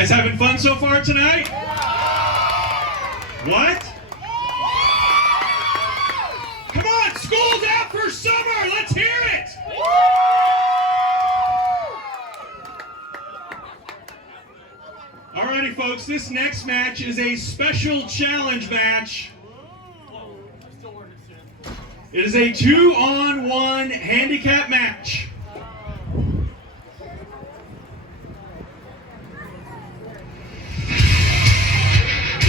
Guys having fun so far tonight? What? Come on, school's out for summer. Let's hear it. Alrighty, folks, this next match is a special challenge match. It is a 2-on-1 handicap match.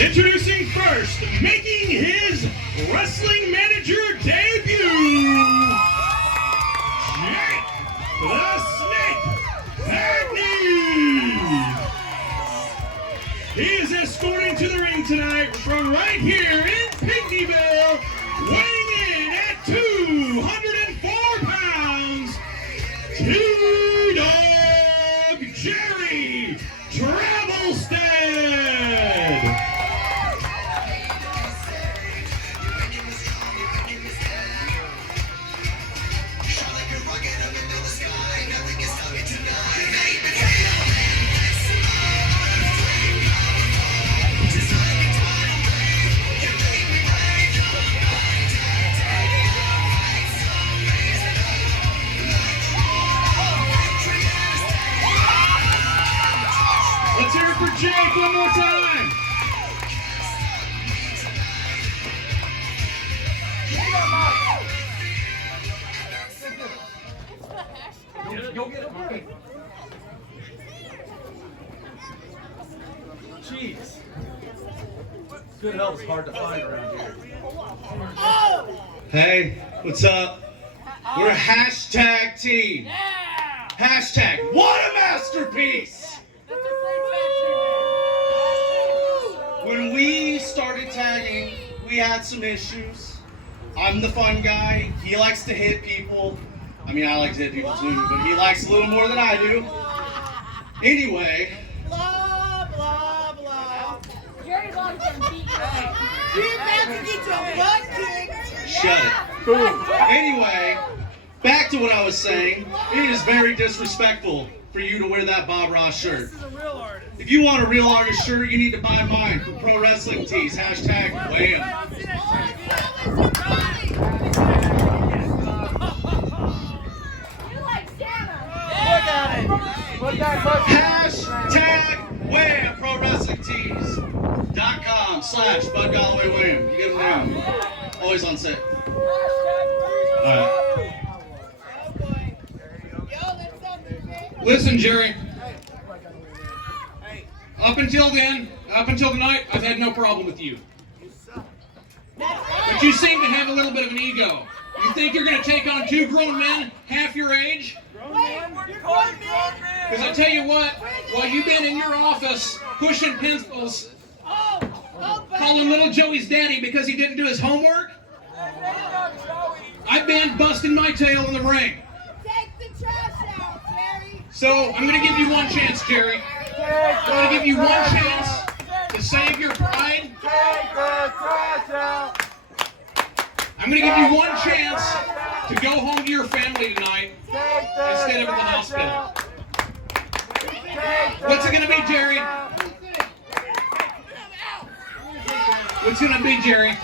Introducing first, making his wrestling manager debut, Jake the Snake Hagene. He is escorting to the ring tonight from right here in Pinckneyville, weighing in at 204 pounds, T-Dog Jerry Travelstead. Let's hear it for Jake one more time. Go get a break. Jeez. Good help is hard to find around here. Hey, what's up? We're a hashtag team. Hashtag, what a masterpiece! When we started tagging, we had some issues. I'm the fun guy. He likes to hit people. I mean, I like to hit people too, but he likes a little more than I do. Anyway. Blah, blah, blah. Jerry Vaughn can beat you. You're about to get your butt kicked. Shut it. Boom. Anyway, back to what I was saying. It is very disrespectful for you to wear that Bob Ross shirt. This is a real artist. If you want a real artist shirt, you need to buy mine from Pro Wrestling Tees. Hashtag Wham. Hashtag Wham. Pro Wrestling Tees.com/Bud Galloway Wham. You get them now. Always on sale. Alright. Listen, Jerry. Up until tonight, I've had no problem with you. But you seem to have a little bit of an ego. You think you're going to take on two grown men half your age? Because I tell you what, while you've been in your office pushing pencils, calling little Joey's daddy because he didn't do his homework, I've been busting my tail in the ring. Take the trash out, Jerry. So I'm going to give you one chance, Jerry. I'm going to give you one chance to save your pride. I'm going to give you one chance to go home to your family tonight instead of at the hospital. What's it going to be, Jerry? What's going to be, Jerry?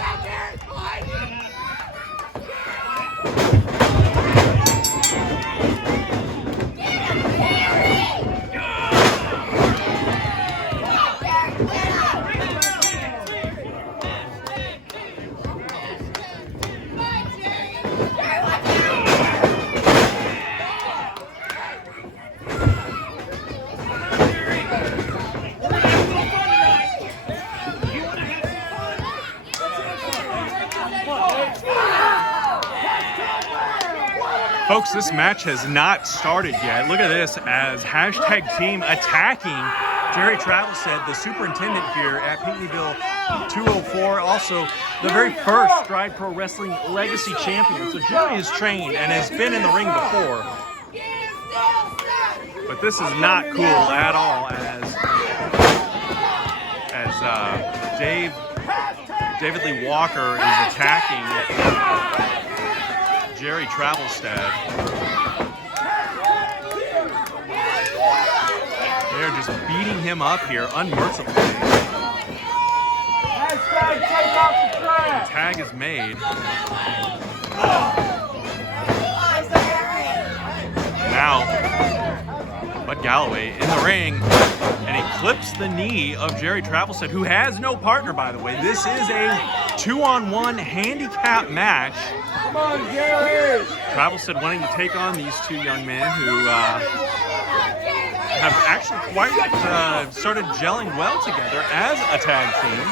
Folks, this match has not started yet. Look at this as hashtag team attacking Jerry Travelstead, the superintendent here at Pinckneyville 204. Also, the very first Stride Pro Wrestling Legacy champion. So Jerry is trained and has been in the ring before. But this is not cool at all as David Lee Walker is attacking Jerry Travelstead. They're just beating him up here unmercifully. The tag is made. Now, Bud Galloway in the ring, and he clips the knee of Jerry Travelstead, who has no partner, by the way. This is a 2-on-1 handicap match. Come on, Jerry! Travelstead wanting to take on these two young men who have actually quite started gelling well together as a tag team.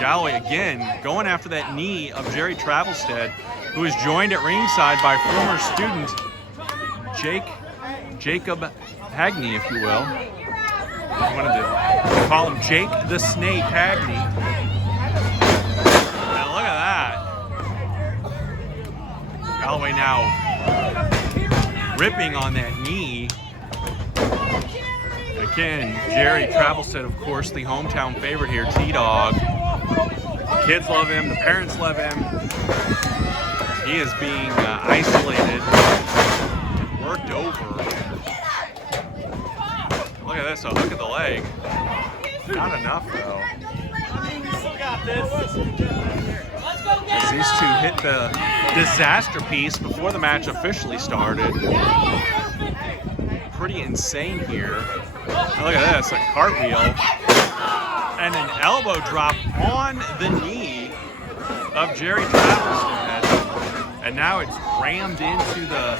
Galloway again going after that knee of Jerry Travelstead, who is joined at ringside by former student Jacob Hagene, if you will. I wanted to call him Jake the Snake Hagene. And look at that. Galloway now ripping on that knee. Again, Jerry Travelstead, of course, the hometown favorite here, T-Dog. The kids love him, the parents love him. He is being isolated, worked over. Look at this, a hook at the leg. Not enough, though. As these two hit the disaster piece before the match officially started. Pretty insane here. Now look at this, a cartwheel and an elbow drop on the knee of Jerry Travelstead. And now it's rammed into the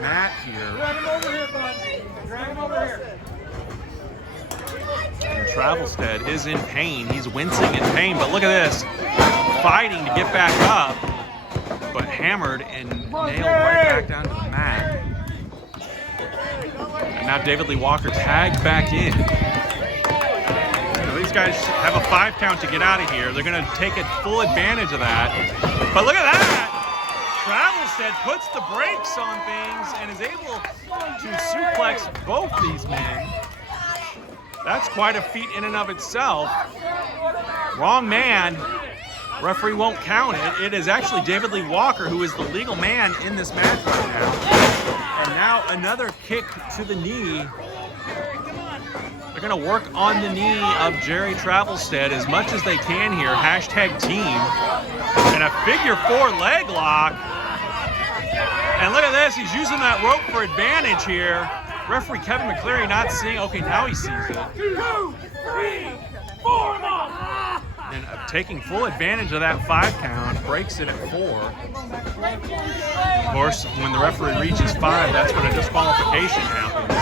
mat here. Drag him over here, bud. Drag him over here. And Travelstead is in pain. He's wincing in pain, but look at this. Fighting to get back up, but hammered and nailed right back down to the mat. And now David Lee Walker tagged back in. Now these guys have a 5 count to get out of here. They're going to take full advantage of that. But look at that! Travelstead puts the brakes on things and is able to suplex both these men. That's quite a feat in and of itself. Wrong man. Referee won't count it. It is actually David Lee Walker who is the legal man in this match right now. And now another kick to the knee. They're going to work on the knee of Jerry Travelstead as much as they can here. Hashtag team. And a figure 4 leg lock. And look at this. He's using that rope for advantage here. Referee Kevin McCleary not seeing. Okay, now he sees it. 2, 3, 4, And taking full advantage of that 5 count, breaks it at 4. Of course, when the referee reaches 5, that's when a disqualification happens.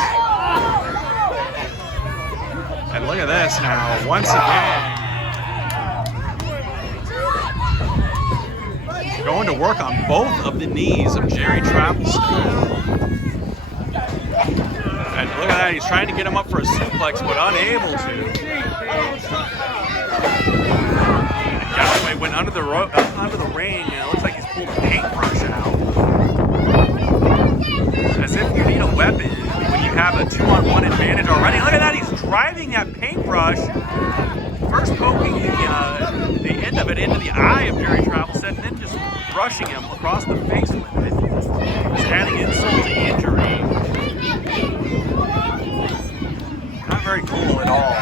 And look at this now, once again. Going to work on both of the knees of Jerry Travelstead. And look at that, he's trying to get him up for a suplex, but unable to. Galloway went under the ring, and it looks like he's pulled a paintbrush out. As if you need a weapon when you have a 2-on-1 advantage already. Look at that, he's driving that paintbrush, first poking the end of it into the eye of Jerry Travelstead, and then just brushing him across the face with it. Just adding insult to injury. Not very cool at all.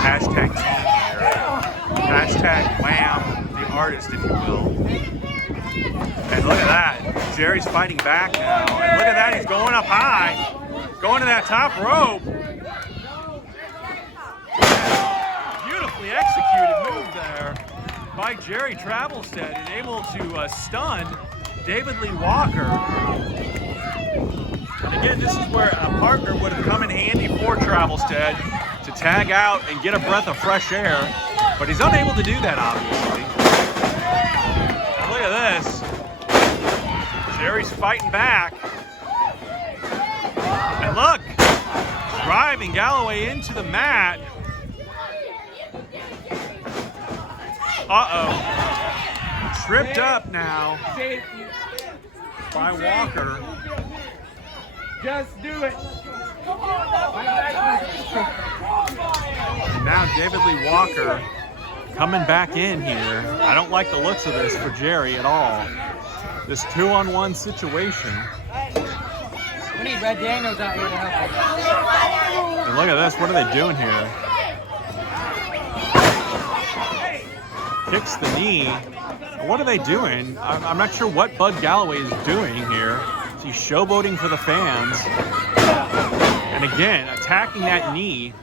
Hashtag team here. Hashtag Wham, the artist, if you will. And look at that. Jerry's fighting back now. And look at that. He's going up high. Going to that top rope. Beautifully executed move there by Jerry Travelstead, and able to stun David Lee Walker. And again, this is where a partner would have come in handy for Travelstead to tag out and get a breath of fresh air, but he's unable to do that, obviously. Now look at this. Jerry's fighting back. And look, driving Galloway into the mat. Uh-oh. Tripped up now by Walker. Just do it. Now David Lee Walker coming back in here. I don't like the looks of this for Jerry at all. This 2-on-1 situation. We need Red Daniels out here to help us. And look at this. What are they doing here? Kicks the knee. What are they doing? I'm not sure what Bud Galloway is doing here. Is he showboating for the fans? And again, attacking that knee.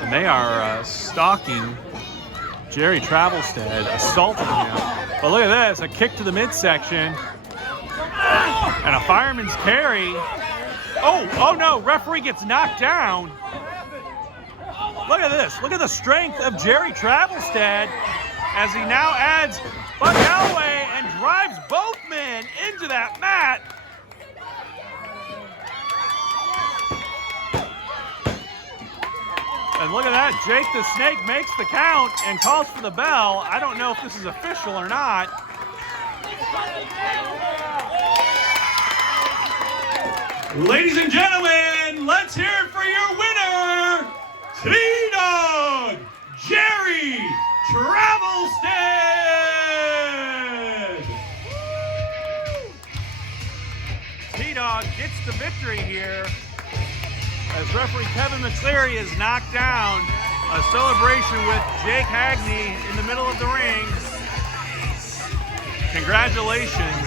And they are stalking Jerry Travelstead, assaulting him. But look at this, a kick to the midsection. And a fireman's carry. Oh no, referee gets knocked down. Look at this, look at the strength of Jerry Travelstead as he now adds Bud Galloway and drives both men into that mat. And look at that, Jake the Snake makes the count and calls for the bell. I don't know if this is official or not. Ladies and gentlemen, let's hear it for your winner, T-Dog Jerry Travelstead. T-Dog gets the victory here as referee Kevin McCleary is knocked down. A celebration with Snake Hagene in the middle of the ring. Congratulations.